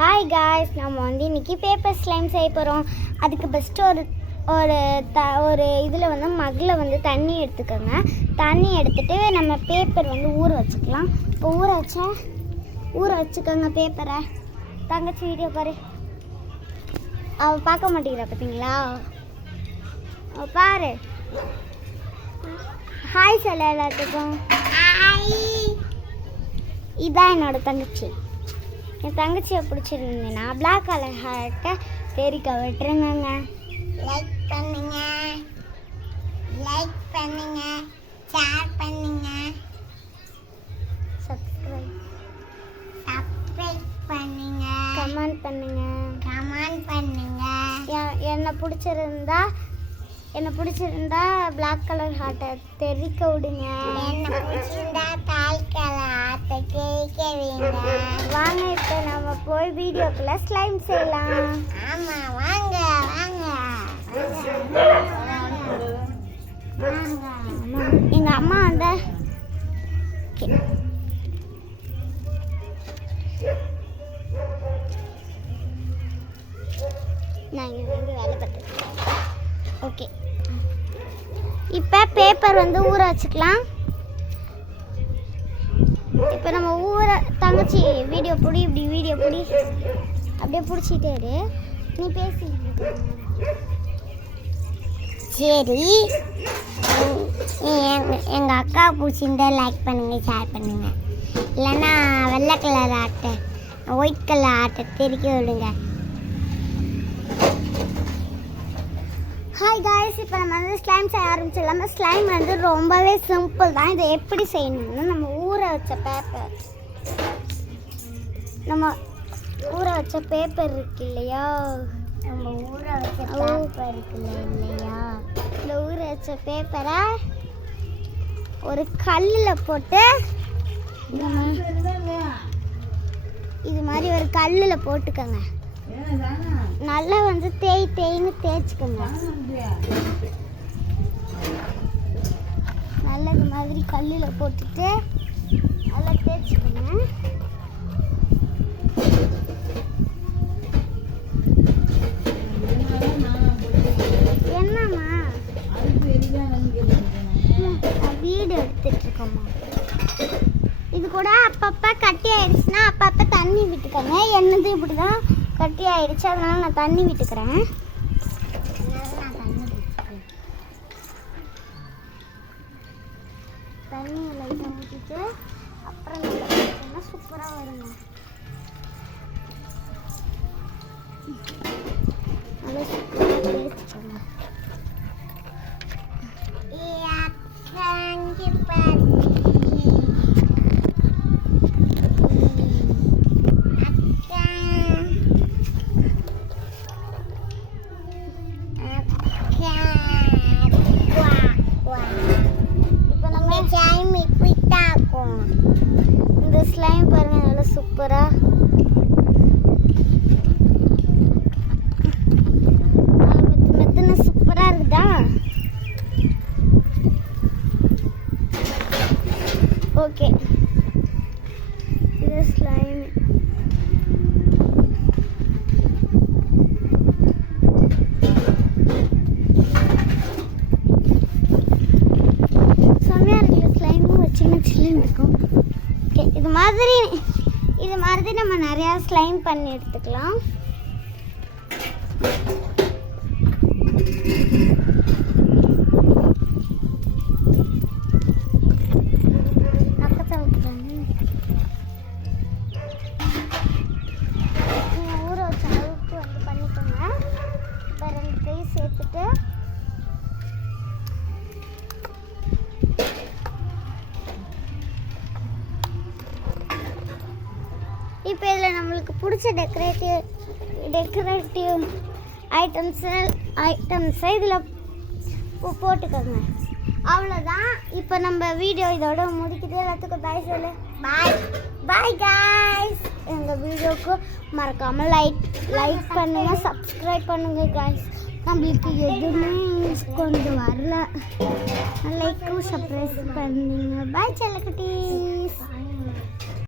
Hi guys, நம்ம வந்து இன்றைக்கி பேப்பர் ஸ்லைம் செய்ய போகிறோம். அதுக்கு பெஸ்ட்டு ஒரு இதில் வந்து மகில் வந்து தண்ணி எடுத்துக்கோங்க. தண்ணி எடுத்துகிட்டு நம்ம பேப்பர் வந்து ஊற வச்சுக்கலாம். இப்போ ஊற வச்சுக்கோங்க பேப்பரை. தங்கச்சி வீடியோ பாரு, அவள் பார்க்க மாட்டேங்கிறா பார்த்தீங்களா? அவள் பாரு. ஹாய் சொல்ல எல்லாத்துக்கும். இதான் என்னோட தங்கச்சி. என் தங்கச்சியை பிடிச்சிருந்தேன்னா பிளாக் கலர் ஹார்ட்டை தெரிக்க விட்டுருங்க. லைக் பண்ணுங்க, ஷேர் பண்ணுங்க, சப்ஸ்கிரைப் பண்ணுங்க, கமெண்ட் பண்ணுங்க. என்ன பிடிச்சிருந்தா பிளாக் கலர் ஹார்ட்டை தெரிக்க விடுங்க. என்ன பிடிச்சிருந்தா தாய் கலர் ஹார்ட்டை தெரிக்க விடுங்க. வாங்க, இப்போ நம்ம போய் வீடியோக்குள்ள ஸ்லைம் செய்யலாம். ஆமா, வாங்க. எங்க அம்மா வந்து நான் இங்கே வந்து வேலை பார்த்துருக்கேன். ஓகே, இப்போ பேப்பர் வந்து ஊற வச்சுக்கலாம். இப்போ நம்ம தங்கச்சி வீடியோ பிடி, இப்படி வீடியோ பிடி, அப்படியே பிடிச்சிட்டே இரு. நீ பேசி. சரி, எங்கள் அக்கா பிடிச்சிருந்தா லைக் பண்ணுங்கள், ஷேர் பண்ணுங்கள். இல்லைன்னா வெள்ளை கலர் ஆட்டை, ஒயிட் கலர் ஆட்டை தெரிக்க விடுங்க. ஹாய் காய்ஸ், இப்போ நம்ம வந்து ஸ்லைம் செய்ய ஆரம்பிச்சிடலாமா? ஸ்லைம் வந்து ரொம்பவே சிம்பிள் தான். இதை எப்படி செய்யணும்னா, நம்ம ஊற வச்ச பேப்பர் இருக்கு இல்லையா? இந்த ஊற வச்ச பேப்பரை ஒரு கல்லில் போட்டு இது மாதிரி ஒரு கல்லில் போட்டுக்கோங்க. நல்லா வந்து தேய்ன்னு தேய்ச்சிக்கோங்க. நல்லா இது மாதிரி கல்லில் போட்டுட்டு நல்லா தேய்ச்சிக்கோங்க. என்னம்மா வீடு எடுத்துட்டு இருக்கோம்மா. இது கூட அப்பப்போ கட்டி ஆயிடுச்சுன்னா அப்பப்போ தண்ணி விட்டுக்கோங்க. என்னது இப்படி தான் கட்டி ஆயிடுச்சு, அதனால நான் தண்ணி விட்டுக்கிறேன். தண்ணி லைட்டாக ஊற்றிட்டு அப்புறம் சூப்பராக வருங்க. நல்லா சூப்பராக தேய்ச்சிக்கோங்க. இந்த ஸ்லைம் பாருங்க, நல்லா சூப்பரா மெத்துன சூப்பரா இருக்குதா? ஓகே, இது ஸ்லைம். செம்மையா இருக்குல்ல? ஸ்லைமும் வச்சுன்னா சில்லுன்னு இருக்கும். ஓகே, இது மாதிரி நம்ம நிறையா ஸ்லைம் பண்ணி எடுத்துக்கலாம். ஊற வச்ச அளவுக்கு வந்து பண்ணிக்கோங்க. இப்போ 2 கை சேர்த்துட்டு இப்போ இதில் நம்மளுக்கு பிடிச்ச டெக்கரேட்டிவ் ஐட்டம்ஸை இதில் போட்டுக்கோங்க. அவ்வளோதான். இப்போ நம்ம வீடியோ இதோட முடிக்கிட்டு எல்லாத்துக்கும் பாய் சொல்லு. Bye guys. எங்கள் வீடியோவுக்கு மறக்காமல் லைக் பண்ணுங்கள், சப்ஸ்கிரைப் பண்ணுங்கள் காய்ஸ். நம்மளுக்கு எதுவுமே கொண்டு வரல, லைக்கும் சப்ஸ்கிரைப் பண்ணுங்க. பாய் செல்லக்குட்டீஸ்.